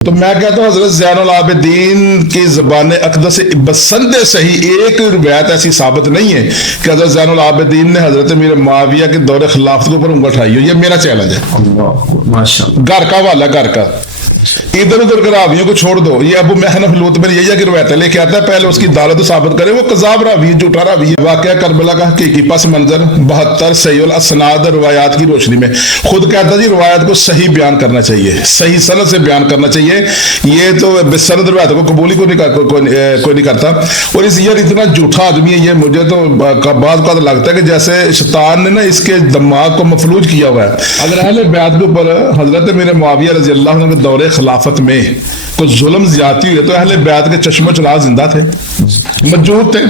تو میں کہتا ہوں حضرت زین العابدین کی زبان اقدس بسند صحیح ایک روایت ایسی ثابت نہیں ہے کہ حضرت زین العابدین نے حضرت امیر معاویہ کے دور خلافت کے اوپر انگلی اٹھائی ہو. یہ میرا چیلنج ہے. گھر کا والا گھر کا ادھر ادھر کے راویوں کو چھوڑ دو. یہ ابو محنف لوط بن یحییٰ کی روایت ہے لے کے آتا ہے پہلے اس کی عدالت ثابت کرے وہ کذاب راوی ہے جھوٹا راوی ہے. واقعہ کربلا کا حقیقی پس منظر 72 صحیح الاسناد روایات کی روشنی میں خود کہتا جی روایت کو صحیح بیان کرنا چاہیے صحیح سند سے بیان کرنا چاہیے. یہ تو بسند روایت کو قبول ہی کوئی نہیں کرتا. اور اس یہ اتنا جھوٹا آدمی ہے یہ مجھے تو بعض اوقات لگتا ہے کہ جیسے شیطان نے نا اس کے دماغ کو مفلوج کیا ہوا ہے. اگر اہل بیعت کے اوپر حضرت امیر معاویہ رضی اللہ عنہ کے دور خلافت میں کچھ ظلم زیادتی ہوئی تو اہل بیعت کے چشم و چراغ زندہ تھے موجود تھے.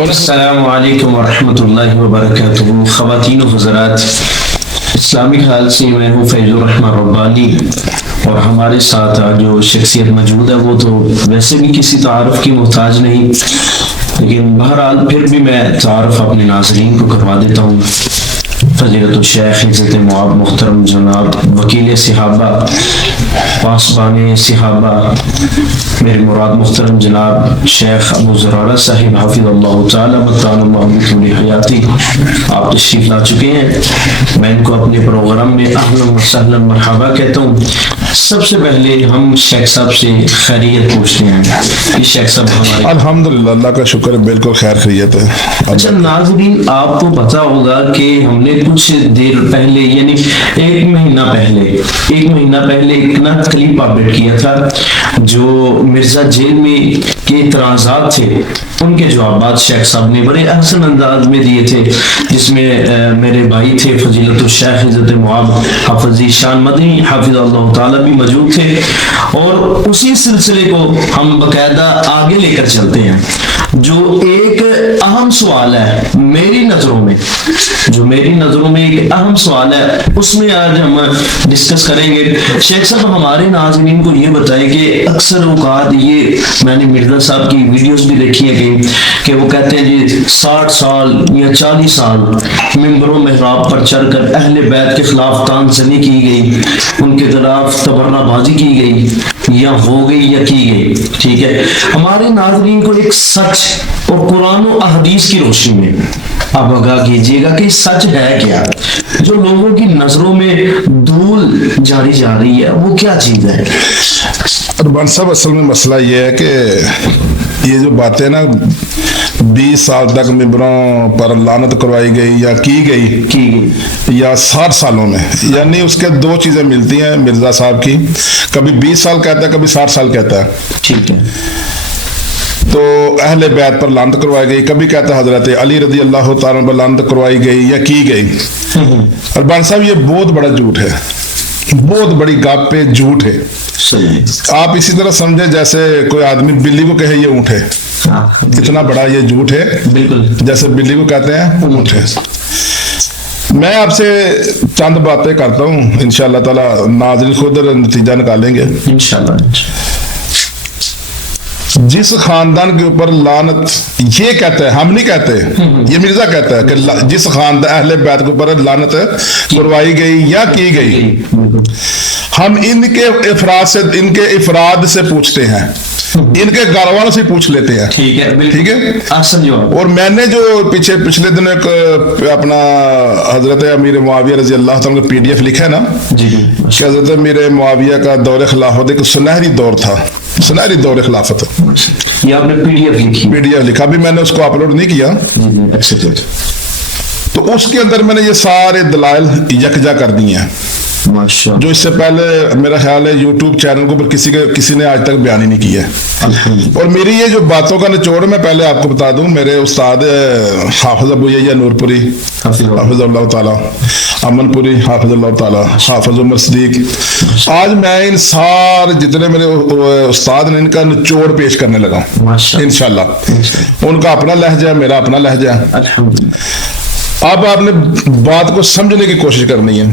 السلام علیکم ورحمۃ اللہ وبرکاتہ. خواتین و حضرات، اسلامی خیال سے میں ہوں فیض الرحمن ربانی اور ہمارے ساتھ جو شخصیت موجود ہے وہ تو ویسے بھی کسی تعارف کی محتاج نہیں، لیکن بہرحال پھر بھی میں تعارف اپنے ناظرین کو کروا دیتا ہوں. فضیلت الشیخ عزت معاب محترم جناب وکیل صحابہ پاسبان صحابہ میرے مراد محترم جناب شیخ ابو زرارہ صاحب حافظ اللہ تعالی متعال طول حیاتی آپ تشریف لا چکے ہیں. میں ان کو اپنے پروگرام میں اہلا و سہلا مرحبا کہتا ہوں. سب سے پہلے ہم شیخ صاحب سے خیریت پوچھتے ہیں کہ شیخ صاحب ہمارے الحمدللہ اللہ کا شکر ہے بالکل خیر خیریت ہے. اچھا ناظرین، آپ کو پتا ہوگا کہ ہم نے کچھ دیر پہلے یعنی ایک مہینہ پہلے ایک نا کلپ اپڈیٹ کیا تھا جو مرزا جیل میں کے اعتراضات تھے ان کے جوابات شیخ صاحب نے بڑے احسن انداز میں دیے تھے، جس میں میرے بھائی تھے فضیلت الشیخ عزت معاب حافظ شان مدنی حافظ اللہ تعالی بھی موجود تھے. اور اسی سلسلے کو ہم باقاعدہ آگے لے کر چلتے ہیں. جو ایک اہم سوال ہے میری نظروں میں ایک اہم سوال ہے اس میں آج ہم ڈسکس کریں گے. شیخ صاحب ہمارے ناظرین کو یہ بتائیں کہ اکثر اوقات یہ میں نے مرزا صاحب کی ویڈیوز بھی دیکھی ہیں کہ وہ کہتے ہیں جی 60 سال یا 40 سال ممبروں محراب پر چڑھ کر اہل بیت کے خلاف تان زنی کی گئی، ان کے خلاف تبرہ بازی کی گئی یا ہو گئی یا کی گئی. ٹھیک ہے، ہمارے ناظرین کو ایک سچ اور قرآن و احادیث کی روشنی میں آپ آگاہ کیجیے گا کہ سچ ہے کیا، جو لوگوں کی نظروں میں دھول جاری جا رہی ہے وہ کیا چیز ہے. اربان صاحب اصل میں مسئلہ یہ ہے کہ یہ جو باتیں نا 20 سال تک ممبروں پر لعنت کروائی گئی یا کی گئی یا 60 سالوں میں، یعنی اس کے دو چیزیں ملتی ہیں مرزا صاحب کی، کبھی 20 سال کہتا ہے کبھی 60 سال کہتا ہے. ٹھیک ہے، تو اہل بیعت پر لعنت کروائی گئی، کبھی کہتا ہے حضرت علی رضی اللہ تعالیٰ پر لعنت کروائی گئی یا کی گئی. اربان صاحب یہ بہت بڑا جھوٹ ہے، بہت بڑی گپ پہ جھوٹ ہے. آپ اسی طرح سمجھیں جیسے کوئی آدمی بلی کو کہے یہ اونٹ ہے، اتنا بڑا یہ جھوٹ ہے جیسے بلی کو کہتے ہیں اونٹ ہے. میں آپ سے چند باتیں کرتا ہوں انشاءاللہ تعالی ناظرین خود نتیجہ نکالیں گے انشاءاللہ. جس خاندان کے اوپر لعنت یہ کہتا ہے، ہم نہیں کہتے، یہ مرزا کہتا ہے کہ جس خاندان اہل بیت کے اوپر لعنت کروائی گئی یا کی گئی، ہم ان کے افراد سے پوچھتے ہیں، ان کے گھر والوں سے پوچھ لیتے ہیں. ٹھیک ہے. اور میں نے جو پچھلے دن ایک اپنا حضرت امیر معاویہ رضی اللہ تعالیٰ کا PDF لکھا ہے نا کہ حضرت امیر معاویہ کا دور خلافت ایک سنہری دور تھا، سنہری دور خلافت. یہ آپ نے PDF لکھا بھی میں نے اس کو اپلوڈ نہیں کیا. تو اس کے اندر میں نے یہ سارے دلائل یکجا کر دی ہیں جو اس سے پہلے میرا خیال ہے یوٹیوب چینل کو کسی نے آج تک بیان ہی نہیں کیا ہے. اور میری یہ جو باتوں کا نچوڑ میں پہلے آپ کو بتا دوں، میرے استاد حافظ ابو یحییٰ نور پوری حافظ اللہ تعالیٰ، امن پوری حافظ اللہ تعالیٰ، حافظ عمر صدیق، آج میں ان سارے جتنے میرے استاد نے ان کا نچوڑ پیش کرنے لگا انشاءاللہ. ان کا اپنا لہجہ ہے، میرا اپنا لہجہ ہے. اب آپ نے بات کو سمجھنے کی کوشش کرنی ہے.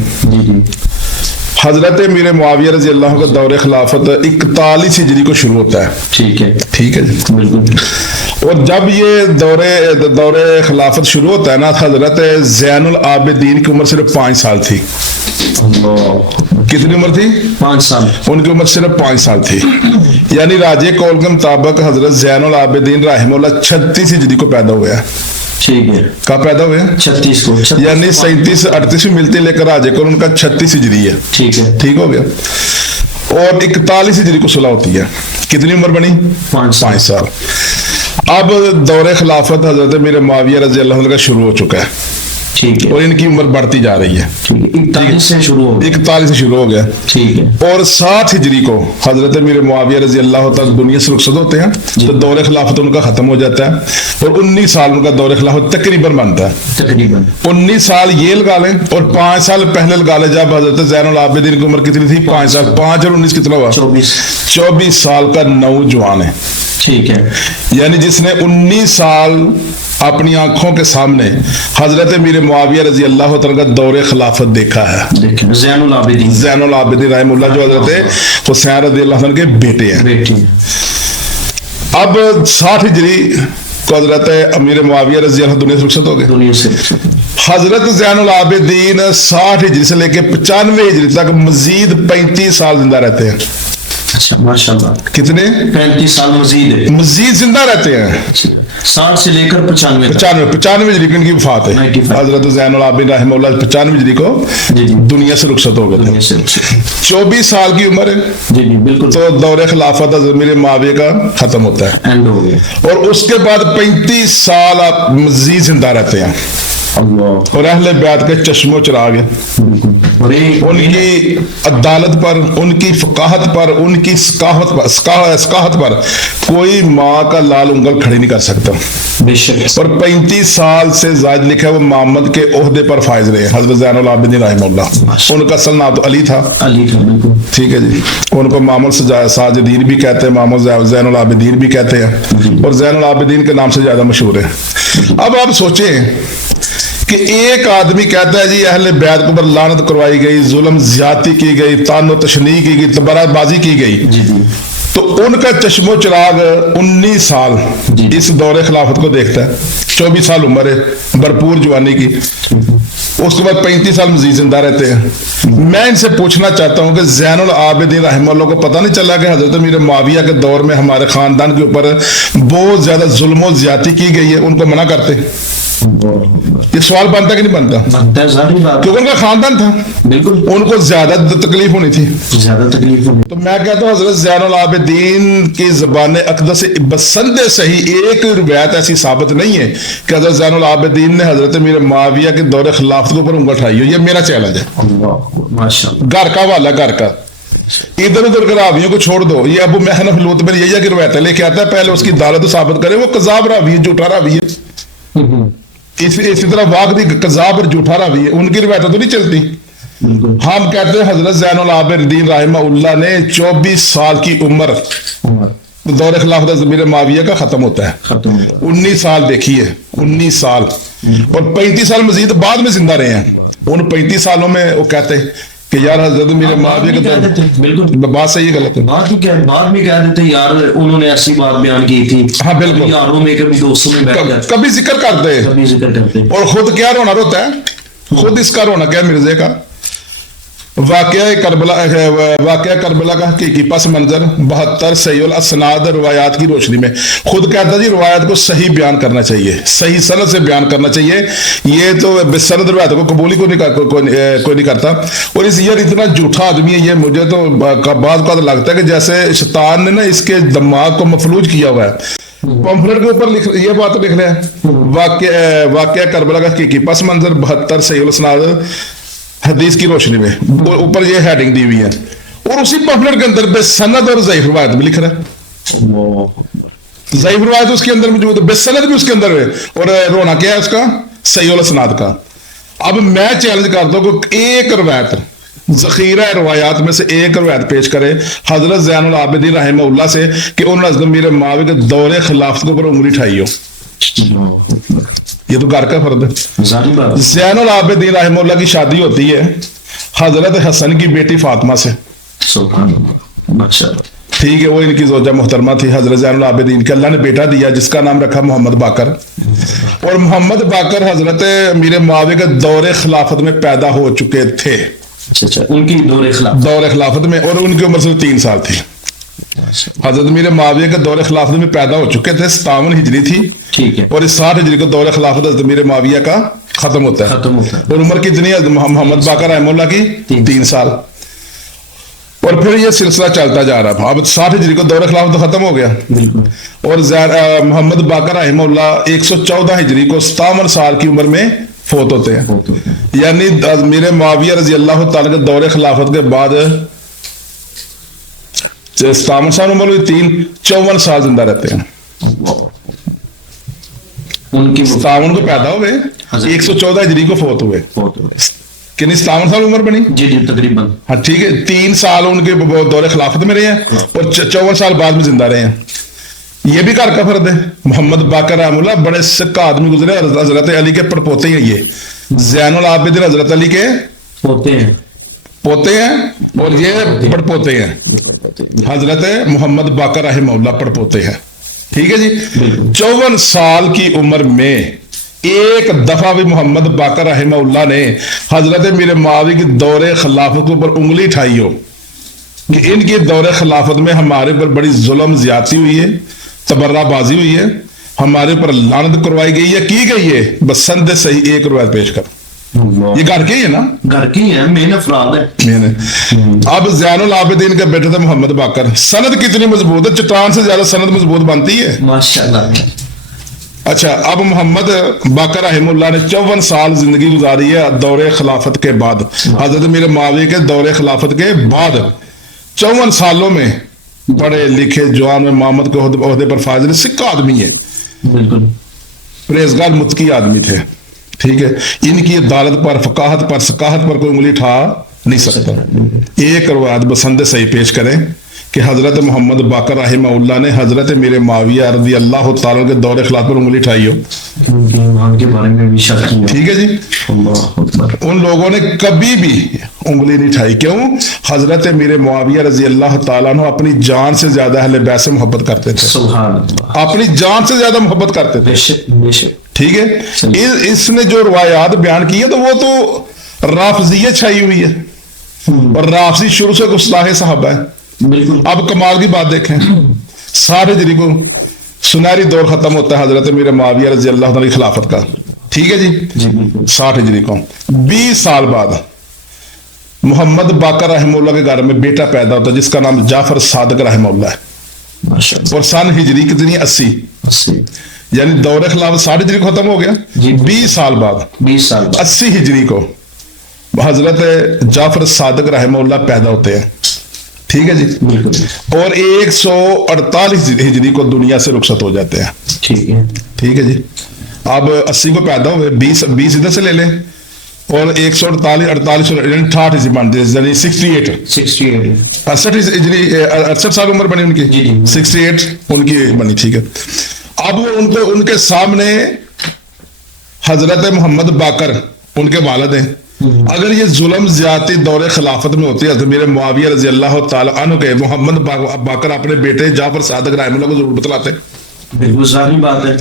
حضرت امیر معاویہ رضی اللہ عنہ کا دور خلافت 41 ہجری کو شروع ہوتا ہے. ٹھیک ہے جی بالکل. اور جب یہ دور خلافت شروع ہوتا ہے نا، حضرت زین العابدین کی عمر صرف 5 سال تھی. कितनी उम्र थी? 5 साल। उनकी उम्र सिर्फ 5 साल थी। यानी राजे कौल के मुताबिक हजरत ज़ैनुल आबिदीन रहमतुल्लाह 36 हिजरी को पैदा हुआ है। ठीक है। कब पैदा हुए हैं? 36 को। यानी 37-38 में मिलती है, लेकर राजे कौल उनका 36 हिजरी है। ठीक है। ठीक हो गया। और 41 हिजरी को सुलह होती है। कितनी उम्र बनी? 5 साल। अब दौरे खिलाफत हजरत मीर मुआविया रजी अल्लाह अन्हु का शुरू हो चुका है। ठीक है। और इनकी उम्र बढ़ती जा रही है। 41 से शुरू हो गया। 41 से शुरू हो गया। ठीक है। और 60 हिजरी को हजरत मीर मुआविया रजी अल्लाह तआला दुनिया से रुखसत होते हैं, तो दौरे खिलाफत उनका खत्म हो जाता है। और 19 साल उनका दौरे खिलाफत तकरीबन बनता है। तकरीबन 19 साल ये लगा लें, और 5 साल पहले लगा लें जब हजरत ज़ैनुल आबिदीन की उम्र कितनी थी? 5 साल। 5 और 19 कितना हुआ? 24 साल का नौजवान है। ठीक है। यानी जिसने 19 साल अपनी आंखों के सामने हजरत मीर मुआविया रजी अल्लाह तआला का दौरे खिलाफत देखा है। ज़ैनुल आबिदीन रहमतुल्लाह जो हजरत हुसैन रजी अल्लाह तआला के बेटे हैं। अब 60 हिजरी को हजरत अमीर मुआविया रजी अल्लाह दुनिया से रुखसत हो गए। हजरत ज़ैनुल आबिदीन 60 हिजरी से लेकर 95 हिजरी तक मजीद 35 साल जिंदा रहते हैं। अच्छा, माशाल्लाह। कितने? 35 साल मजीद जिंदा रहते हैं। 60 से लेकर 95 हिजरी की इनकी वफात है। 95। हजरत ज़ैनुल आबिदीन रहमतुल्लाह 95 हिजरी को दुनिया से रुखसत हो गए थे। 24 साल की उम्र है। जी बिल्कुल। तो दौरे खिलाफत मीर मुआविया का खत्म होता है, एंड हो गया। और उसके बाद 35 साल आप मजीद जिंदा रहते हैं। और अहले बैत के चश्मो चिराग है। उनकी अदालत पर, उनकी फकाहत पर, उनकी सकाहत पर कोई माँ का लाल उंगल खड़ी नहीं कर सकता। बेशक। और 35 साल से ज्यादा लिखा है वो मोहम्मद के ओहदे पर फायज रहे हजरत ज़ैनुल आबिदीन रहमतुल्लाह। उनका असल नाम तो अली था। बिल्कुल। ठीक है जी। उनको मोहम्मद साजिदीन भी कहते हैं, मोहम्मद ज़ैनुल आबिदीन भी कहते हैं, और ज़ैनुल आबिदीन के नाम से ज्यादा मशहूर है। अब आप सोचें कि एक आदमी कहता है जी अहले बैत के ऊपर लानत करवाई गई, जुल्म ज्यादती की गई, तानो तशनी की गई, तबराबाजी की गई, तो उनका चश्मो चिराग 19 साल इस दौरे खिलाफत को देखता है। 24 साल उम्र है, भरपूर जवानी की। उसके बाद 35 साल मजीद जिंदा रहते हैं। मैं इनसे पूछना चाहता हूं कि ज़ैनुल आबिदीन रहमतुल्लाह को पता नहीं चला कि हजरत मीर मुआविया के दौर में हमारे खानदान के ऊपर बहुत ज्यादा जुल्म ज्यादती की गई है, उनको मना करते? ये सवाल बनता कि नहीं बनता? बनता है, क्योंकि उनका खानदान था। बिल्कुल। उनको ज्यादा तकलीफ होनी थी। तो मैं कहता हूँ हजरत ज़ैनुल आबिदीन की ज़बान अक़दस से बसंदे सही एक रिवायत ऐसी साबित नहीं है कि हजरत ज़ैनुल आबिदीन ने हजरत मीर मुआविया के दौरे खिलाफत के ऊपर उंगली उठाई हो। ये मेरा चैलेंज है। घर का वाला, घर का। इधर उधर के रावियों को छोड़ दो। ये अबू महनफ लूत में यही की रिवायत लेके आता है, पहले उसकी दालत साबित करे वो कज़ाब रावी है, झूठा रावी है। इसी तरह वाकदी कज़ाब और झूठा रावी है, उनकी रिवायत तो नहीं चलती। हम कहते हैं हजरत ज़ैनुल आबिदीन रहमतुल्लाह ने 24 साल की उम्र दौरे खिलाफत मीर मुआविया का खत्म होता है। 19 साल देखिए, 19 साल, और 35 साल मजीद बाद में जिंदा रहे हैं। उन 35 सालों में वो कहते हैं कि यार हजरत मीर मुआविया का बिल्कुल बात सही है, गलत है? बाद में कह देते यार उन्होंने ऐसी बात बयान की थी। हाँ बिल्कुल। यारों में कभी दोस्तों में बैठ जाते, कभी जिक्र करते, और खुद क्या रोना रोता है, खुद इसका रोना क्या मिर्जे का। वाकया करबला का हकीकी पस मंजर 72 सहीउल असनाद रवायात की रोशनी में खुद कहता जी रवायत को सही बयान करना चाहिए, सही सनद से बयान करना चाहिए। ये तो बेसनद रवायत को कबूल ही कोई नहीं करता। और इस यार इतना झूठा आदमी है ये, मुझे तो बात लगता है कि जैसे शैतान ने ना इसके दिमाग को मफलूज किया हुआ है। पंफलेट के ऊपर ये बात लिख रहे हैं, वाकया करबला का हकीकी पस मंजर 72 सहीउल असनाद हदीस की रोशनी में, ऊपर ये हेडिंग दी हुई है। और उसी पंफलेट के अंदर बेसनद और ज़ईफ रिवायत भी लिख रहा है। ज़ईफ रिवायत उसके अंदर मौजूद है, बेसनद भी उसके अंदर है, और रोना क्या है उसका? सहीउल असनाद का। अब मैं चैलेंज करता हूं कि एक रिवायत, ज़खीरा रिवायात में से एक रिवायत पेश करे हजरत ज़ैनुल आबिदीन रहमतुल्लाह से कि उन्होंने हजरत मीर मुआविया के दौरे खिलाफत के ऊपर उंगली उठाई हो। ये तो घर का फर्द है। ज़ैनुल आबिदीन रहमतुल्लाह की शादी होती है हजरत हसन की बेटी फातिमा से। ठीक है, वो इनकी जोजा मोहतरमा थी हजरत ज़ैनुल आबिदीन के। अल्लाह ने बेटा दिया जिसका नाम रखा मोहम्मद बाकर। और मोहम्मद बाकर हजरत मीर मुआविया के दौरे खिलाफत में पैदा हो चुके थे। अच्छा, उनकी दौरे खिलाफत में, और उनकी उम्र सिर्फ 3 साल थी। हजरत मीर मुआविया के दौरे खिलाफत में पैदा हो चुके थे, 57 हिजरी थी, ठीक है, और इस 60 हिजरी को दौरे खिलाफत हजरत मीर मुआविया का खत्म होता है। और उम्र कितनी है मोहम्मद बाकर रहमतुल्लाह की? 3 साल। और फिर ये सिलसिला चलता जा रहा था। अब 60 हिजरी को दौरे खिलाफत तो खत्म हो गया, और मोहम्मद बाकर रहमतुल्लाह 114 हिजरी को 57 साल की उम्र में फोत होते हैं। यानी मीर मुआविया रजी अल्लाह तआला के दौरे खिलाफत के बाद 57 साल उम्र हुई, 54 साल जिंदा रहते हैं। उनकी 57 को पैदा हुए, 114 हिजरी को फोत हुए, कितनी 57 साल उम्र बनी? जी तकरीबन। हाँ ठीक है, 3 साल उनके दौरे खिलाफत में रहे हैं, और 54 साल बाद में जिंदा रहे हैं। ये भी घर का फर्द है। मोहम्मद बाकर रहमतुल्लाह बड़े सिक्का आदमी गुजरे, हजरत अली के पड़पोते हैं। ये ज़ैनुल आबिदीन हजरत अली के पोते हैं, और ये पड़पोते हैं। हजरत मोहम्मद बाकर रहमतुल्लाह पड़पोते हैं। ठीक है जी। 54 साल की उम्र में एक दफा भी मोहम्मद बाकर रहमतुल्लाह ने हजरत मीर मुआविया की दौरे खिलाफत के ऊपर उंगली उठाई हो कि इनकी दौरे खिलाफत में हमारे ऊपर बड़ी जुल्म ज्यादती हुई है, तबर्राबाजी हुई है, हमारे ऊपर लानत करवाई गई है, की गई है। बस संद सही एक रिवायत पेश कर। ये घर के ही है ना? घर की है, मेन अफराद है। अब ज़ैनुल आबिदीन के बेटे थे मोहम्मद बाकर। सनद कितनी मजबूत है, चट्टान से ज्यादा सनद मजबूत बनती है, माशाअल्लाह। अच्छा, अब मोहम्मद बाकर रहमतुल्लाह ने 54 साल जिंदगी गुजारी है दौरे खिलाफत के बाद। हजरत मीर मुआविया के दौरे खिलाफत के बाद 54 सालों में पढ़े लिखे जवान में मोहम्मद के ओहदे पर फाजिल सिक्का आदमी है, बिल्कुल परहेजगार मुत्तकी आदमी थे। ठीक है, इनकी अदालत पर, फकाहत पर, सकाहत पर कोई उंगली उठा नहीं सकता। एक रवायत बसंद सही पेश करें कि हजरत मोहम्मद बाकर रहमतुल्लाह ने हजरत मीर मुआविया रज़ी अल्लाह तआला के दौरे खिलाफत पर उंगली उठाई हो, के बारे में भी शक किया। ठीक है जी। उन लोगों ने कभी भी उंगली नहीं उठाई। क्यों? हजरत मीर मुआविया रज़ी अल्लाह तआला अन्हु अपनी जान से ज्यादा अहले बैत से मोहब्बत करते थे, सुभान अल्लाह, अपनी जान से ज्यादा मोहब्बत करते थे। बेशक। ठीक है, इसने जो रवायात बयान की है तो वो तो राफजियत छाई हुई है, और राफजी शुरू से गुस्ताहे साहबा है। बिल्कुल। अब कमाल की बात देखें, 60 हिजरी को सुनहरी दौर खत्म होता है हजरत मीर मुआविया रज़ी अल्लाह तआला की खिलाफत का। ठीक है जी। 60 हिजरी को 20 साल बाद मोहम्मद बाकर रहमतुल्लाह के घर में बेटा पैदा होता है जिसका नाम जाफर सादिक रहमतुल्लाह है, और सन हिजरी कितनी 80, यानी दौरे खिलाफत 60 हिजरी को खत्म हो गया। 20 साल बाद 80 हिजरी को हजरत जाफर सादिक रहमतुल्लाह पैदा होते हैं। ठीक है जी। और 148 हिजरी को दुनिया से रुखसत हो जाते हैं। ठीक है जी। अब 80 को पैदा हुए, 20 इधर से ले लें, और 148 यानी 68 हिजरी बनती है, यानी 68 हिजरी 68 साल उम्र बनी उनकी, 68 उनकी बनी। ठीक है। अब उनको उनके सामने हजरत मोहम्मद बाकर उनके वालिद हैं। अगर ये जुल्म ज्यादती दौरे खिलाफत में होती है तो मेरे मुआविया रज़ी अल्लाह तआला अन्हु के मोहम्मद बाकर अपने बेटे जाफर सादिक रहमतुल्लाह को जरूर बतलाते। बिल्कुल सारी बात है,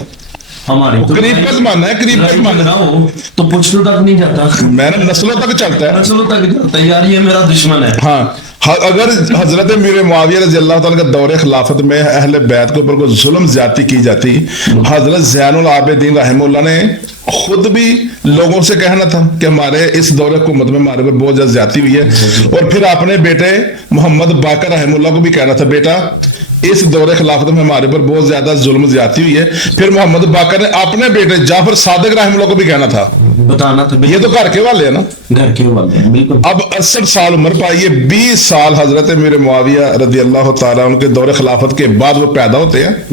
हमारी तो करीब का जमाना है, करीब का जमाना हो तो पुश्तों तक नहीं जाता, मेरा नस्लों तक चलता है, नस्लों तक जाता है यार, ये मेरा दुश्मन है। हाँ, अगर हजरत मीर मुआविया रज़ी अल्लाह तआला के दौरे खिलाफत में अहले बैत के ऊपर कोई जुल्म ज्यादती की जाती, हजरत ज़ैनुल आबिदीन रहमतुल्लाह ने खुद भी लोगों से कहना था कि हमारे इस दौरे हुकूमत में हमारे पर बहुत ज्यादा ज्यादती हुई है, और फिर अपने बेटे मोहम्मद बाकर रहमतुल्लाह को भी कहना था, बेटा इस दौरे खिलाफत में हमारे पर बहुत ज्यादा जुल्म ज्यादती हुई है। फिर मोहम्मद बाकर ने अपने बेटे जाफर सादिक रहमतुल्लाह को भी कहना था, बताना था। ये तो घर के वाले है ना, घर के वाले हैं, बिल्कुल। अब 68 साल उम्र पाई है, 20 साल हजरत मीर मुआविया रज़ी अल्लाह तआला उनके दौरे खिलाफत के बाद वो पैदा होते हैं,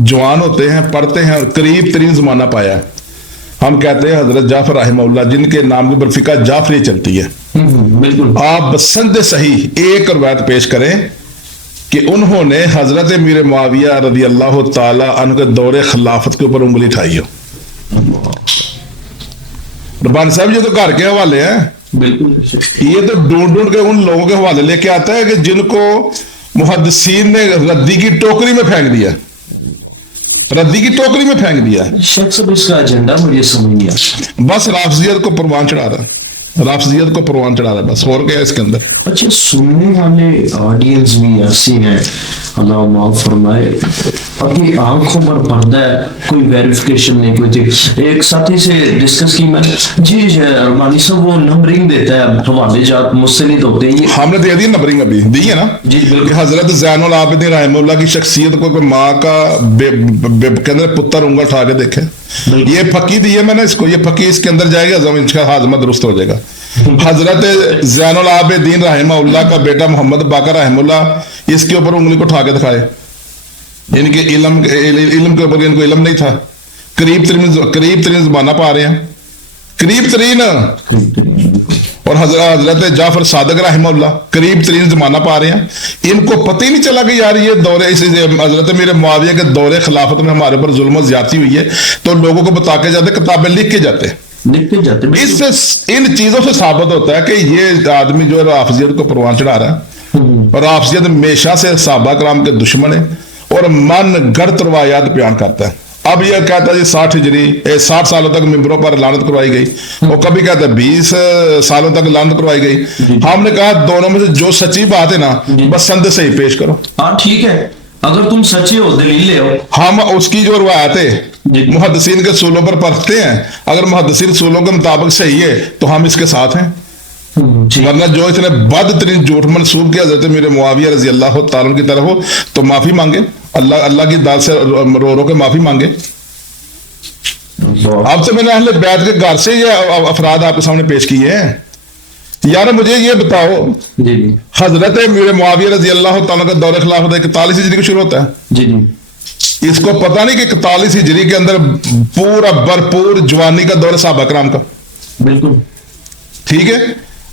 जवान होते हैं, पढ़ते हैं, और करीब तरीन जमाना पाया। हम कहते हैं हजरत जाफर रहमतुल्लाह जिनके नाम के ऊपर फिका जाफरी चलती है, बिल्कुल। आप बसंद सही एक रवायत पेश करें कि उन्होंने हजरत मीर मुआविया रज़ी अल्लाह तआला अन्हु के दौरे खिलाफत के ऊपर उंगली उठाई हो। रब्बानी साहब ये तो घर के हवाले हैं, बिल्कुल। ये तो ढूंढ के उन लोगों के हवाले लेके आता है कि जिनको मुहद्दिसीन ने रद्दी की टोकरी में फेंक दिया, रद्दी की टोकरी में फेंक दिया। शख्स इसका एजेंडा मुझे समझ नहीं आता, बस राफजियत को परवान चढ़ा रहा। राफजियत को परवान चढ़ा रहा है, बस और क्या है इसके अंदर। अच्छा, सुनने वाले ऑडियंस भी ऐसी हैं, अल्लाह माफ फरमाए, अभी आंखों पर पर्दा है, कोई वेरिफिकेशन नहीं, कोई चीज। एक साथी से डिस्कस की मैंने, जी अरमानी साहब वो नंबरिंग देता है, हवाले जात मुझसे नहीं होते ये। हमने दे दी नंबरिंग, अभी दी है ना जी बिल्कुल। कि हजरत ज़ैनुल आबिदीन रहमतुल्लाह की शख्सियत को कोई माँ का के अंदर पुत्र उंगल उठा के देखे, ये फकी दी है मैंने इसको, ये फकी इसके अंदर जाएगा, इसका हाजमा दुरुस्त हो जाएगा। हजरत ज़ैनुल आबिदीन रहमतुल्लाह का बेटा मोहम्मद बाकर रहमतुल्लाह इसके ऊपर उंगली को उठा के दिखाए, इनके इल्म के ऊपर इनको इल्म नहीं था। करीब तरीन ज़माना पा रहे हैं, करीब तरीन। और हजरत जाफर सादिक रहमतुल्लाह करीब तरीन ज़माना पा रहे हैं, इनको पता ही नहीं चला कि यार ये दौरे इस हजरत मेरे मुआविया के दौरे खिलाफत में हमारे ऊपर जुल्म ज्यादती हुई है, तो लोगों को बता के जाते, किताबें लिख के जाते। इससे इन चीजों से साबित होता है कि ये आदमी जो है राफजियत को परवान चढ़ा रहा है, और राफजियत हमेशा से सहाबा कराम के दुश्मन है और मन गढ़ रवायात बयान करता है। अब यह कहता है जी 60 सालों तक मिंबरों पर लानत करवाई गई, और कभी कहता है 20 सालों तक लानत करवाई गई। हमने कहा दोनों में से जो सच्ची बात है ना, बस संदेश सही पेश करो। हाँ ठीक है, अगर तुम सच्चे हो दलील ले आओ। हम उसकी जो रवायत है मुहद्दिसीन के सूलों पर परखते हैं, अगर मुहद्दिसीन सूलों के मुताबिक सही है तो हम इसके साथ हैं, वरना जो इतने बदतरीन झूठ मंसूब किया हज़रत मेरे मुआविया रजी अल्लाह ताला की तरफ हो तो माफी मांगे, अल्लाह की दाद से रो रो के माफी मांगे। अब तो मैंने अहले बैत के घर से ये अफराद आपके सामने पेश किए हैं। यार मुझे ये बताओ, हजरत मेरे मुआविया रजी अल्लाह ताला का दौरे खिलाफत 41 हिजरी को शुरू होता है जी। इसको पता नहीं कि 41 हिजरी के अंदर पूरा भरपूर जवानी का दौर सहाबा कराम का, बिल्कुल ठीक है।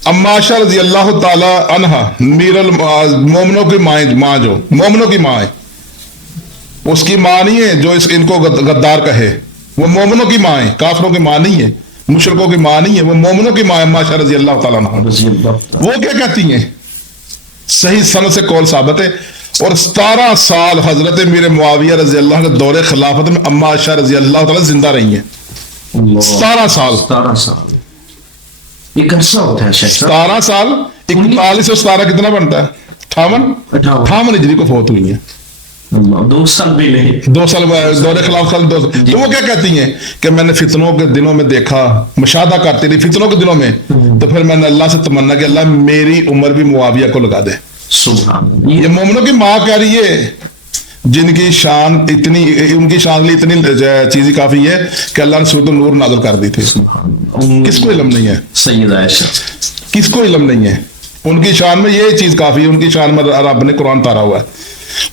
अम्मा आयशा रजी अल्लाह ताला अन्हा मीरुल मोमिनों की माँ जो मोमिनों की माँ है, उसकी माँ नहीं है जो इनको गद्दार कहे, वो मोमिनों की माँ है, काफिरों की माँ नहीं है, मुशरिकों की माँ नहीं है, वो मोमिनों की माँ है अम्मा आयशा रजी अल्लाह ताला अन्हा। वो क्या कहती हैं, सही सनद से कौल साबित है, और 17 साल हजरत मेरे मुआविया रजी अल्लाह के दौरे खिलाफत में अम्मा आयशा रजी अल्लाह ताला जिंदा रही हैं। 17 साल एक अरसा होता है। 17 साल 41 और 17 कितना बनता है? 58 हिजरी को फौत हुई है। 2 साल भी नहीं, 2 साल दौरे खिलाफ साल 2 साल। तो वो क्या कहती हैं कि मैंने फितनों के दिनों में देखा, मुशाहदा करती रही फितनों के दिनों में, तो फिर मैंने अल्लाह से तमन्ना कि अल्लाह मेरी उम्र भी मुआविया को लगा दे। ये मोमिनों की माँ कह रही है जिनकी शान इतनी, उनकी शान लिए इतनी चीज काफी है कि अल्लाह ने सूरत नूर नाज़िल कर दी थी। किसको इल्म नहीं है? सैयदा आयशा, किसको इल्म नहीं है? उनकी शान में ये चीज काफी है, उनकी शान में रब ने कुरान तारा हुआ है।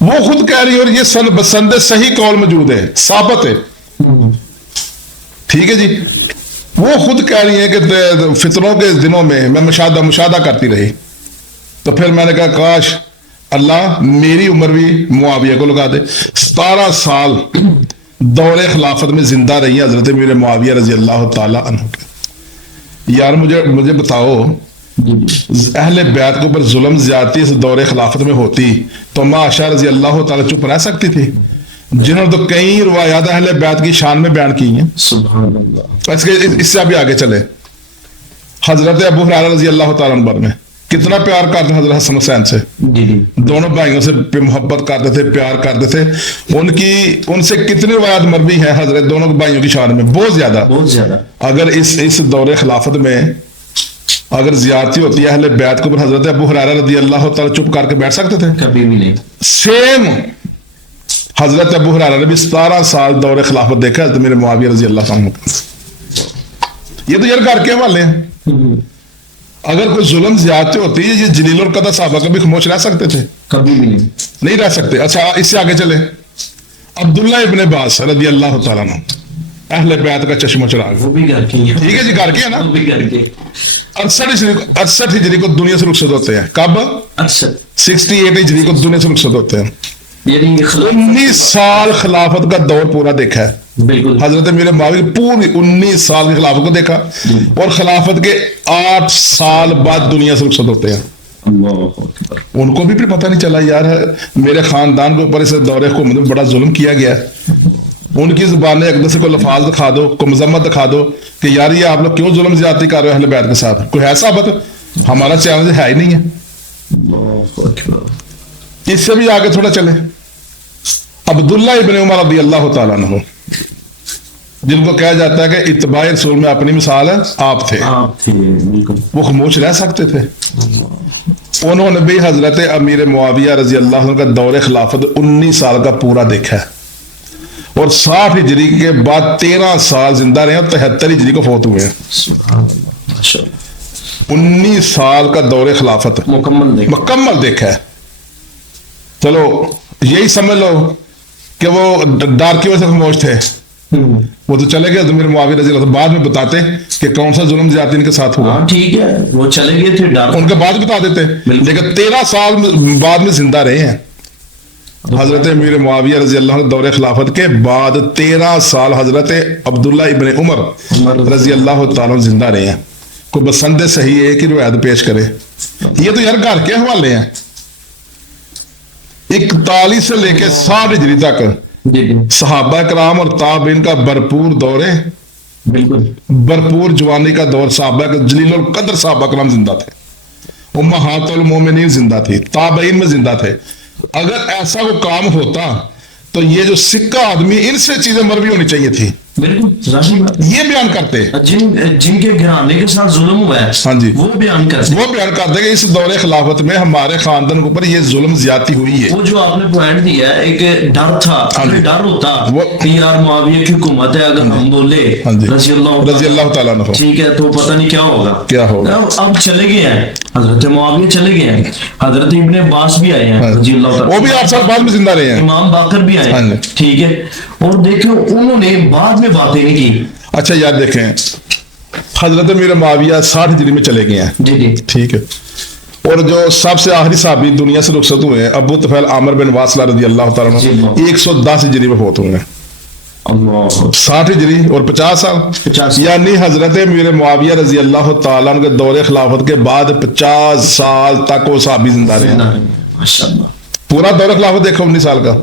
वो खुद कह रही है, और ये संद सही कौल मौजूद है, साबित है, ठीक है जी। वो खुद कह रही है कि फितरों के दिनों में मैं मुशाहदा करती रही, तो फिर मैंने कहा काश अल्लाह मेरी उम्र भी मुआविया को लगा दे। 17 साल दौरे खिलाफत में जिंदा रही हजरत मेरे मुआविया रजी अल्लाह ताला अन्हु के। यार मुझे बताओ, अहले बैत के ऊपर जुल्म ज्यादती इस दौरे खिलाफत में होती तो अम्मा आयशा रजी अल्लाह ताला चुप रह सकती थी, जिन्होंने तो कई रिवायात अहले बैत की शान में बयान की हैं। सुभान अल्लाह। इससे अभी आगे चले, हजरत अबू हुरैरा रजी अल्लाह ताला अन्हु में कितना प्यार करते हजरत हसन हुसैन से, दोनों भाइयों से मोहब्बत करते थे, प्यार करते थे। उनसे कितनी रिवायत मरवी है हजरत दोनों भाइयों की शान में, बहुत ज्यादा। अगर इस दौरे खिलाफत में अगर ज्यादती होती है अहले बैत के ऊपर, हजरत अबू हुरैरा रज़ी अल्लाह ताला चुप करके बैठ सकते थे? कभी भी नहीं। सेम हजरत अबू हुरैरा ने भी 17 साल दौरे खिलाफत देखा हजरत मेरे मुआविया रज़ी अल्लाह ताला का। ये तो यार घर के हवाले हैं। अगर कोई जुल्म ज्यादती होती है, ये जलील और कदर साहबा कभी खामोश रह सकते थे? कभी भी नहीं रह सकते। अच्छा, इससे आगे चले, अब्दुल्ला इब्ने अब्बास रज़ी अल्लाह ताला अन्हु अहले बैत का चश्मा चिराग, वो भी घर के हैं। ठीक है जी, घर के है ना, वो भी घर के। 68 हिजरी को दुनिया से रुखसत होते हैं। कब? 68 हिजरी को दुनिया से रुखसत होते हैं। 19 साल खिलाफत का दौर पूरा देखा है बिल्कुल। हजरत मेरे मुआविया पूरी 19 साल की खिलाफत को देखा, और खिलाफत के 8 साल बाद दुनिया से रुखसत होते हैं। उनको भी फिर पता नहीं चला यार मेरे खानदान के ऊपर इस दौरे को मतलब बड़ा जुल्म किया गया। ان کی زبان اقدس سے کوئی لفاظ دکھا دو, کوئی مذمت دکھا دو کہ یار یہ آپ لوگ کیوں ظلم زیادتی کر رہے ہو اہل بیت کے ساتھ, کوئی ہے ثابت؟ ہمارا چیلنج ہے ہی نہیں ہے. اس سے بھی آگے تھوڑا چلے. عبداللہ ابن عمر رضی اللہ تعالیٰ عنہ, جن کو کہا جاتا ہے کہ اتباع رسول میں اپنی مثال ہے, آپ تھے, وہ خاموش رہ سکتے تھے؟ انہوں نے بھی حضرت امیر معاویہ رضی اللہ عنہ کا دور خلافت 19 سال کا پورا دیکھا ہے, اور 60 ہجری کے بعد 13 سال زندہ رہے, اور 73 ہجری کو فوت ہوئے ہیں. 19 سال کا دور خلافت مکمل دیکھا ہے. چلو یہی سمجھ لو کہ وہ ڈر کی وجہ سے خاموش تھے, وہ تو چلے گئے امیر معاویہ رضی اللہ عنہ, بعد میں بتاتے کہ کون سا ظلم زیادتی ان کے ساتھ ہوا. ٹھیک ہے, وہ چلے گئے تھے, ڈر ان کے بعد بتا دیتے, لیکن 13 سال بعد میں زندہ رہے ہیں. حضرت امیر معاویہ رضی اللہ عنہ دور خلافت کے بعد 13 سال حضرت عبداللہ ابن عمر رضی اللہ تعالیٰ زندہ رہے ہیں. کوئی بسند صحیح ایک ہی روایت پیش کرے. یہ تو یار گھر کے حوالے ہیں. 41 سے لے کے 60 ہجری تک صحابہ کرام اور تابعین کا بھرپور دور ہے, بھرپور جوانی کا دور. صحابہ جلیل القدر صحابہ کرام زندہ تھے, امہات المومنین زندہ تھی, تابعین میں زندہ تھے. اگر ایسا کوئی کام ہوتا تو یہ جو سکہ آدمی, ان سے چیزیں مروی ہونی چاہیے تھی. بالکل یہ بیان کرتے جن کے گھرانے کے ساتھ ظلم ہوا ہے, ہاں جی, وہ بیان کرتے کہ اس دور خلافت میں ہمارے خاندان کے اوپر یہ ظلم زیادتی ہوئی ہے. وہ جو آپ نے پوائنٹ دیا ہے, ایک ڈر تھا, ڈر ہوتا کہ یار معاویہ کی حکومت ہے, اگر ہم بولے رضی اللہ تعالیٰ عنہ, ٹھیک ہے, تو پتہ نہیں کیا ہوگا. اب چلے گئے ہیں حضرت معاویہ, چلے گئے ہیں حضرت ابن عباس بھی آئے ہیں رضی اللہ تعالیٰ, وہ بھی 8 سال بعد میں زندہ رہے ہیں, امام باقر بھی آئے ہیں, ٹھیک ہے, اور دیکھو انہوں نے بعد میں باتیں نہیں کی. اچھا یاد دیکھیں, حضرت امیر معاویہ 60 ہجری میں چلے گئے ہیں, جی ٹھیک ہے, اور جو سب سے آخری صحابی دنیا سے رخصت ہوئے ہیں ابو طفیل عامر بن واصلہ رضی اللہ تعالیٰ عنہ 110 ہجری میں فوت ہوئے ہیں. 60 ہجری اور 50 سال, یعنی حضرت امیر معاویہ رضی اللہ تعالیٰ عنہ کے دور خلافت کے بعد 50 سال تک وہ صحابی زندہ رہے ہیں. پورا دور خلافت دیکھو 19 سال کا.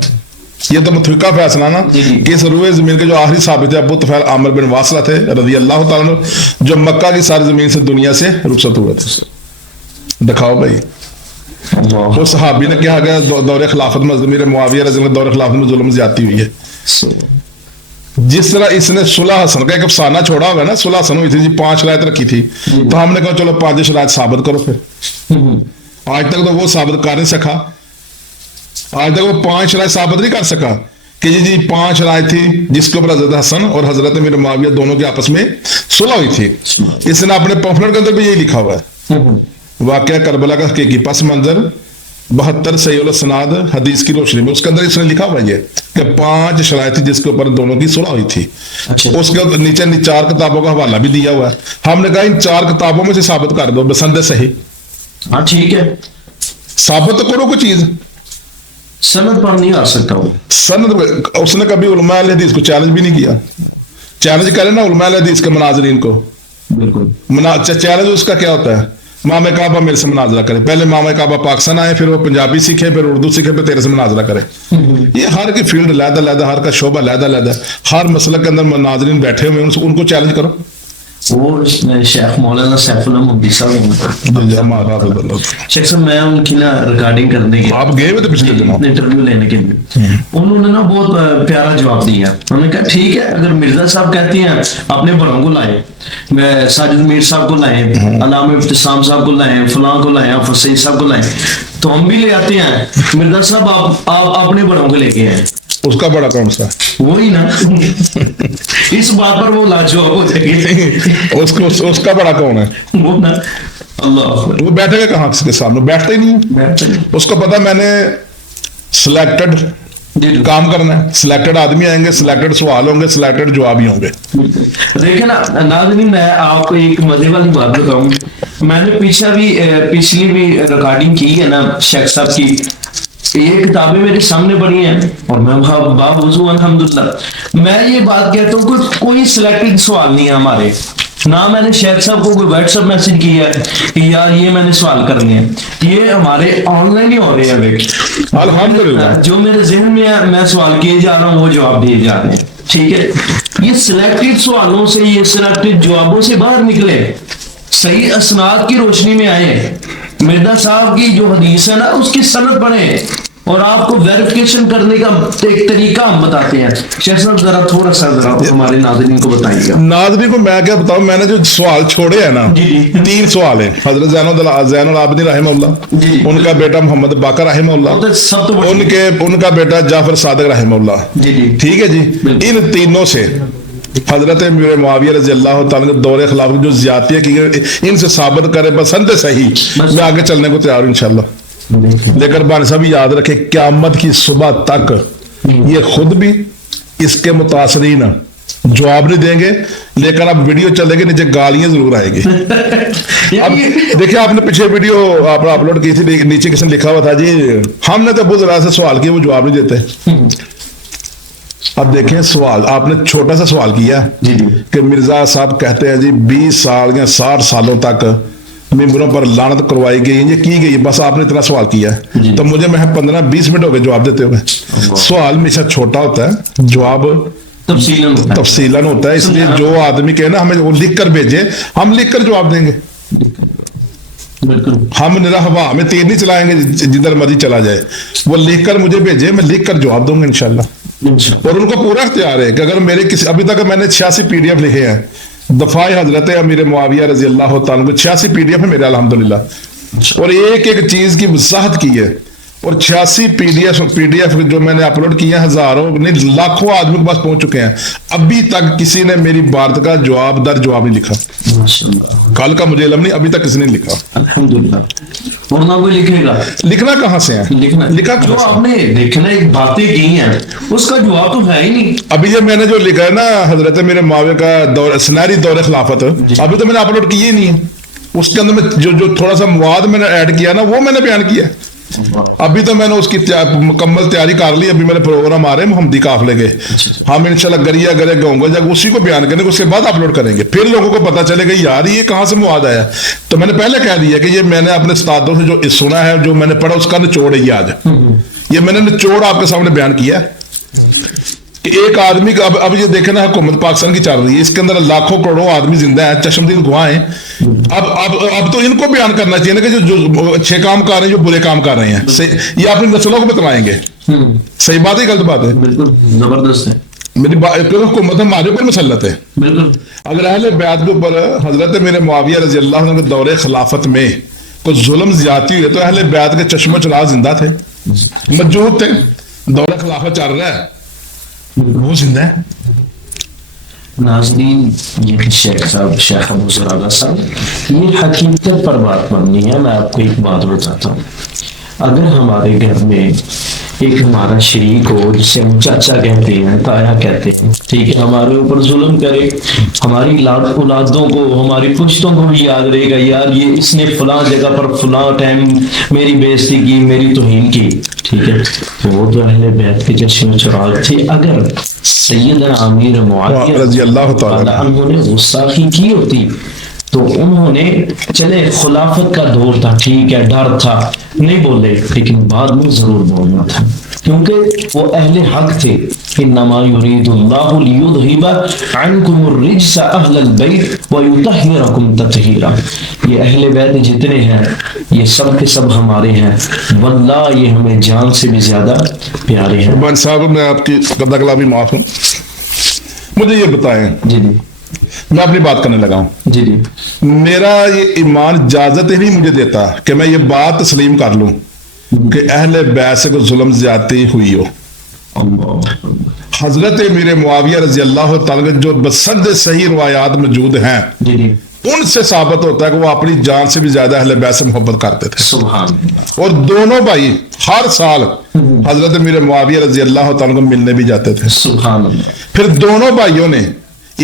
یہ تو متفقہ فیصلہ نا کہ اس روئے زمین کے جو آخری صحابی تھے ابو طفیل عامر بن واصلہ تھے رضی اللہ تعالیٰ عنہ, جو مکہ کی ساری زمین سے دنیا سے رخصت ہوئے تھے. دکھاؤ بھائی, وہ صحابی نے کہا گیا دور خلافت میں امیر معاویہ رضی اللہ دور خلافت میں ظلم زیادتی ہوئی ہے. جس طرح اس نے صلح حسن کا ایک افسانہ چھوڑا ہوا ہے نا, صلح حسن ہوئی تھی جی, 5 شرائط رکھی تھی, تو ہم نے کہا چلو 5 شرائط ثابت کرو. پھر آج تک تو وہ ثابت کر نہیں سکا, آج تک وہ 5 شرائط ثابت نہیں کر سکا کہ جی 5 شرائط تھی جس کے اوپر حضرت حسن اور حضرت امیر معاویہ دونوں کے آپس میں صلح ہوئی تھی. اس نے اپنے پمفلٹ کے اندر بھی یہی لکھا ہوا ہے, واقعہ کربلا کا حقیقی پس منظر 72 صحیح الاسناد حدیث کی روشنی میں, اس کے اندر اس نے لکھا ہوا ہے کہ 5 شرائط تھی جس کے اوپر دونوں کی صلح ہوئی تھی. اس کے نیچے 4 کتابوں کا حوالہ بھی دیا ہوا ہے. ہم نے کہا ان 4 کتابوں میں سے ثابت کر دو بسند صحیح. ہاں ٹھیک ہے, ثابت تو کرو کوئی چیز, سند پر نہیں آ سکتا وہ. سند اس نے کبھی علماء اہل حدیث کو چیلنج بھی نہیں کیا. چیلنج کرے نا علماء اہل حدیث کے مناظرین کو, بالکل چیلنج اس کا کیا ہوتا ہے, مامہ کعبہ میرے سے مناظرہ کرے. پہلے مامہ کعبہ پاکستان آئے, پھر وہ پنجابی سیکھے, پھر اردو سیکھے, پھر تیرے سے مناظرہ کرے. یہ ہر کی فیلڈ علیحدہ علیحدہ, ہر کا شعبہ علیحدہ علیحدہ, ہر مسئلہ کے اندر مناظرین بیٹھے ہوئے, ان کو چیلنج کرو. وہ شیخ مولانا سیف اللہ مبدی صاحب, شیخ صاحب میں ان کی نا ریکارڈنگ کرنے کے, آپ گئے ہوئے تھے پچھلے دنوں انٹرویو لینے کے لیے, انہوں نے نا بہت پیارا جواب دیا. انہوں نے کہا ٹھیک ہے, اگر مرزا صاحب کہتی ہیں اپنے بڑوں کو لائے, ساجد میر صاحب کو لائیں, علامہ ابتسام صاحب کو لائیں, فلاں کو لائیں, حافظ سعید صاحب کو لائیں, تو ہم بھی لے آتے ہیں. مرزا صاحب آپ اپنے بڑوں کو لے کے آئے. اس کا بڑا کون سا, وہی نا, اس بات پر وہ لاجواب ہو جائے گی. اس کا بڑا کون ہے, وہ نا اللہ, وہ بیٹھے گا کہاں کے سامنے, بیٹھتا ہی نہیں. اس کو پتا میں نے سلیکٹڈ کام کرنا ہے, سلیکٹڈ آدمی آئیں گے, سلیکٹڈ سوال ہوں گے, سلیکٹڈ جواب ہی ہوں گے. دیکھیں نا ناظرین, میں آپ کو ایک مزے والی بات بتاؤں. میں نے پچھلی بھی ریکارڈنگ کی ہے نا شیخ صاحب کی, یہ کتابیں میرے سامنے پڑی ہیں اور میں باوضو الحمدللہ میں یہ بات کہتا ہوں کہ کوئی سلیکٹڈ سوال نہیں ہے ہمارے. نہ میں نے شیخ صاحب کو کوئی واٹس ایپ میسج کیا ہے کہ یار یہ میں نے سوال کرنے ہیں, یہ ہمارے آن لائن ہی ہو رہے ہیں. الحمدللہ جو میرے ذہن میں ہے میں سوال کیے جا رہا ہوں, وہ جواب دیے جا رہے ہیں. ٹھیک ہے, یہ سلیکٹڈ سوالوں سے, یہ سلیکٹڈ جوابوں سے باہر نکلے, صحیح اسناد کی روشنی میں آئے, مرزا صاحب کی جو حدیث ہے نا اس کی سند پڑھیں, اور آپ کو ویریفیکیشن کرنے کا ایک طریقہ ہم بتاتے ہیں. شیخ صاحب ذرا تھوڑا سا ذرا ہمارے ناظرین کو بتائیے گا. ناظرین کو میں کیا بتاؤں, میں نے جو سوال چھوڑے ہیں نا, جی جی 3 سوال ہیں. حضرت زین العابدین رحمہ اللہ, جی. ان کا بیٹا محمد باقر رحمہ اللہ, سب تو بڑی ان کا بیٹا جعفر صادق رحمہ اللہ. جی جی ٹھیک ہے جی, ان تینوں سے حضرت امیر معاویہ رضی اللہ تعالیٰ کے دور خلافت جو زیادتیاں کی گئی, ان سے ثابت کرے بسند صحیح, میں آگے چلنے کو تیار ہوں انشاءاللہ. لیکن بانی صاحب یاد رکھے, قیامت کی صبح تک یہ خود بھی اس کے متاثرین جواب نہیں دیں گے, لیکن اب ویڈیو چلے گی نیچے گالیاں ضرور آئے گی. اب دیکھیں, آپ نے پیچھے ویڈیو آپ نے اپلوڈ کی تھی, نیچے کسی نے لکھا ہوا تھا جی ہم نے تو ابو ذرا سے سوال کیا, وہ جواب نہیں دیتے. اب دیکھیں سوال آپ نے چھوٹا سا سوال کیا کہ مرزا صاحب کہتے ہیں جی 20 سال یا 60 سالوں تک ممبروں پر لعنت کروائی گئی ہے, یہ کی گئی ہے, بس آپ نے اتنا سوال کیا ہے. تو مجھے میں 15-20 منٹ ہو گئے جواب دیتے ہوئے. سوال ہمیشہ چھوٹا ہوتا ہے, جواب تفصیلاً ہوتا ہے, اس لیے جو آدمی کہے نا ہمیں وہ لکھ کر بھیجے, ہم لکھ کر جواب دیں گے. ہم نرا ہوا ہمیں تیر نہیں چلائیں گے جدھر مرضی چلا جائے, وہ لکھ کر مجھے بھیجے, میں لکھ کر جواب دوں گا انشاءاللہ. اور ان کو پورا اختیار ہے کہ اگر میرے کسی, ابھی تک میں نے 86 PDF لکھے ہیں, دفاع حضرت امیر معاویہ رضی اللہ تعالیٰ کو 86 PDF ہے میرے الحمدللہ, اور ایک ایک چیز کی وضاحت کی ہے. اور 86 PDF جو میں نے اپلوڈ کیے ہیں, ہزاروں نہیں لاکھوں آدمی کے پاس پہنچ چکے ہیں. ابھی تک کسی نے میری بات کا جواب در جواب نہیں لکھا. کل کا مجھے علم نہیں, ابھی تک کسی نے لکھا الحمدللہ. اور نہ کوئی لکھے گا. لکھنا کہاں سے ہے, لکھا جو آپ نے دیکھنا ایک باتیں کی ہیں اس کا جواب تو ہے ہی نہیں. ابھی یہ میں نے جو لکھا ہے نا حضرت میرے معاویہ کا سنہری دور خلافت, ابھی تو میں نے اپلوڈ کیے ہی نہیں ہے. اس کے اندر میں جو تھوڑا سا مواد میں نے ایڈ کیا نا وہ میں نے بیان کیا. ابھی تو میں نے اس کی مکمل تیاری کر لی. ابھی میرے پروگرام آ رہے ہیں محمدی قافلے کے, ہم انشاءاللہ گریا گرے گاؤں گا جب اسی کو بیان کریں گے, اس کے بعد اپلوڈ کریں گے, پھر لوگوں کو پتا چلے گا یار یہ کہاں سے مواد آیا. تو میں نے پہلے کہہ دیا کہ یہ میں نے اپنے استادوں سے جو سنا ہے, جو میں نے پڑھا, اس کا نچوڑ ہے یہ. آج یہ میں نے نچوڑ آپ کے سامنے بیان کیا کہ ایک آدمی کا اب یہ دیکھیں نا حکومت پاکستان کی چل رہی ہے, اس کے اندر لاکھوں کروڑوں آدمی زندہ ہیں, چشمدید گواہ ہیں. اب تو ان کو بیان کرنا چاہیے نا کہ جو اچھے کام کر رہے ہیں, جو برے کام کر رہے ہیں, یہ اپنی نسلوں کو بتلائیں گے. صحیح بات ہے, غلط بات ہے؟ بالکل زبردست ہے. میری حکومت ہمارے اوپر مسلط ہے. اگر اہل بیعت کے اوپر حضرت میرے معاویہ رضی اللہ عنہ کے دور خلافت میں کوئی ظلم زیادتی ہوئی تو اہل بیعت کے چشم و چراغ زندہ تھے, موجود تھے. دور خلافت چل رہا ہے, وہ زندہ ہے. ناظرین, یہ شیخ صاحب, شیخ ابو زرارہ صاحب, یہ حقیقت پر بات بننی ہے. میں آپ کو ایک بات بتاتا ہوں. اگر ہمارے گھر میں ایک ہمارا شریک ہو جسے ہم چاچا کہتے ہیں, تایا کہتے ہیں, ٹھیک ہے, ہمارے اوپر ظلم کرے, ہماری اولادوں کو, ہماری پشتوں کو بھی یاد رہے گا یار یہ اس نے فلاں جگہ پر فلاں ٹائم میری بےعزتی کی, میری توہین کی, ٹھیک ہے, وہ تو اہل بیت کے چشم چراغ تھے. اگر سیدنا امیر معاویہ رضی اللہ تعالیٰ عنہ نے غصہ کی ہوتی تو انہوں نے, چلے خلافت کا دور تھا, ٹھیک ہے, ڈر تھا, نہیں بولے, لیکن بعد میں ضرور بولنا تھا, کیونکہ وہ اہل حق تھے. انما یرید اللہ لیذھب عنکم الرجس اہل البیت ویطہرکم تطہیرا. یہ اہل بیت جتنے ہیں یہ سب کے سب ہمارے ہیں, واللہ یہ ہمیں جان سے بھی زیادہ پیارے ہیں. رحمان صاحب, میں آپ کی قدر کلام معاف ہوں, مجھے یہ بتائیں. جی جی, میں اپنی بات کرنے لگا ہوں. جی جی, میرا یہ ایمان اجازت ہی نہیں مجھے دیتا کہ میں یہ بات تسلیم کر لوں کہ اہل بیت سے کوئی ظلم زیادتی ہوئی ہو. حضرت امیر معاویہ رضی اللہ تعالیٰ جو بسند صحیح روایات موجود ہیں, ان سے ثابت ہوتا ہے کہ وہ اپنی جان سے بھی زیادہ اہل بیت سے محبت کرتے تھے. سبحان. اور دونوں بھائی ہر سال حضرت امیر معاویہ رضی اللہ تعالیٰ کو ملنے بھی جاتے تھے. سبحان. پھر دونوں بھائیوں نے,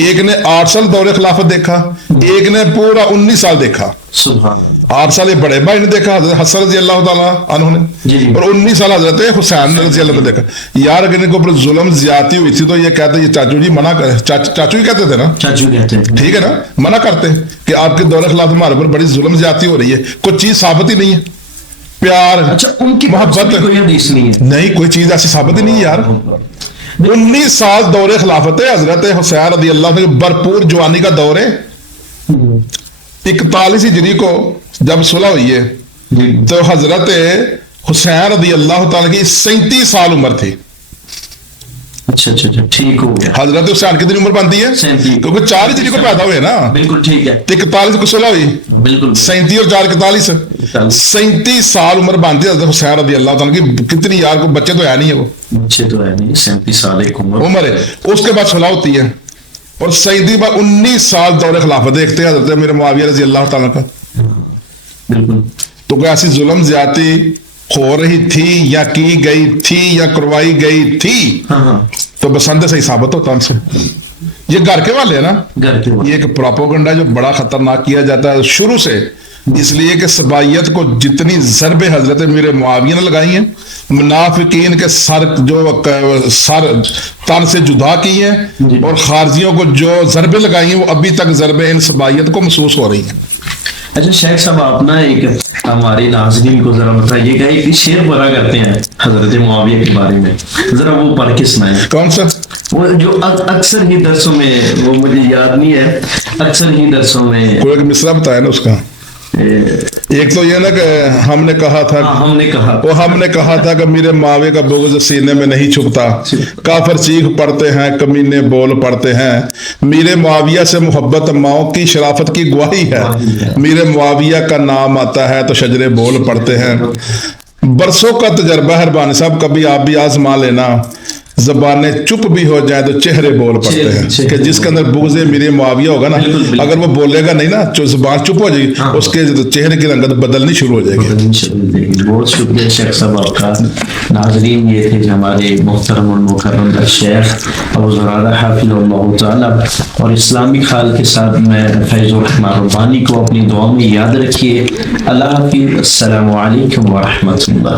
ایک نے 8 سال دور خلافت دیکھا, ایک نے پورا 19 سال دیکھا. سبحان. 8 سال یہ بڑے بھائی نے دیکھا, حضرت حسن رضی اللہ تعالیٰ عنہ نے, اور 19 سال حضرت حسین رضی اللہ نے دیکھا. یار اگر ان کے اوپر ظلم زیادتی ہوئی تھی تو یہ کہتے یہ چاچو جی منع کرے, چاچو ہی کہتے تھے نا, چاچو کہتے ہیں, ٹھیک ہے نا, منع کرتے کہ آپ کے دور خلافت ہمارے اوپر بڑی ظلم زیادتی ہو رہی ہے, کوئی چیز ثابت ہی نہیں ہے. پیار, اچھا, ان کی محبت کوئی حدیث نہیں ہے, نہیں, کوئی چیز ایسی ثابت ہی نہیں ہے یار. 19 साल दौरे खिलाफत है हजरत हुसैन रदी अल्लाह के भरपूर जवानी का दौर है। 41 हिजरी को जब सुलह हुई है तो हजरत हुसैन रदी अल्लाह तआला की 37 साल उम्र थी। अच्छा अच्छा अच्छा, ठीक हो गया। हजरत हुसैन कितनी उम्र बनती है? 37। क्योंकि 4 हिजरी को पैदा हुए ना, बिल्कुल ठीक है, 41 को सुलह हुई, बिल्कुल 37 और 4 41, 37 साल उम्र बनती है हजरत हुसैन रदी अल्लाह तआला की। कितनी यार को बच्चे तो है नहीं है, वो बच्चे तो है नहीं, 37 साल एक उम्र है। उसके बाद सुलह होती है और 37 बाद 19 साल दौरे खिलाफत देखते हैं हजरत मेरे मुआविया रजी अल्लाह तआला का। बिल्कुल। तो कोई ऐसी जुल्म ज्यादती हो रही थी या की गई थी या करवाई गई थी, हाँ तो बसंत से ही साबित होता उनसे। ये घर के वाले है ना, घर के ये एक प्रोपोगंडा जो बड़ा खतरनाक किया जाता है शुरू से, इसलिए कि सबाइयत को जितनी ज़रबे हजरत मेरे मुआविया ने लगाई हैं, मुनाफिकीन के सर तन से जुदा की हैं और खारजियों को जो ज़रबे लगाई हैं वो अभी तक ज़रबे इन सबाइयत को महसूस हो रही हैं। अच्छा शेख साहब, आप ना एक हमारे नाज़रीन को जरा बताइएगा, एक शेर पढ़ा करते हैं हजरत मुआविया के बारे में, जरा वो पढ़ के सुनाएं। कौन सा? वो जो अक्सर ही दरसों में, वो मुझे याद नहीं है, अक्सर ही दरसों में कोई एक मिसरा बताया ना उसका। एक तो ये ना कि हमने कहा था, हमने कहा था कि मेरे मावे का बुग़्ज़ सीने में नहीं छुपता, काफिर चीख पड़ते हैं, कमीने बोल पड़ते हैं। मेरे मुआविया से मोहब्बत माओ की शराफत की गवाही है, मेरे मुआविया का नाम आता है तो शजरे बोल पड़ते हैं। बरसों का तजर्बा है रबानी साहब, कभी आप भी आजमा लेना, ज़बाने चुप भी हो जाए तो चेहरे बोल पड़ते हैं। कि जिसके अंदर बुग़्ज़ मेरे मुआविया होगा ना, अगर वो बोलेगा नहीं ना, जो ज़बान चुप हो जाएगी, उसके चेहरे की रंगत बदलनी शुरू हो जाएगी। बहुत शुक्रिया शेख साहब आपका। नाज़रीन, ये थे हमारे मोहतरम और मुकर्रम शेख अबू ज़ुरारा हाफ़िज़हुल्लाह ताला, और इस्लामी खाल के साथ मैं फैज़ुर रहमान रब्बानी को अपनी दुआ में याद रखिए। अल्लाह हाफ़िज़, अस्सलामु अलैकुम व रहमतुल्लाह।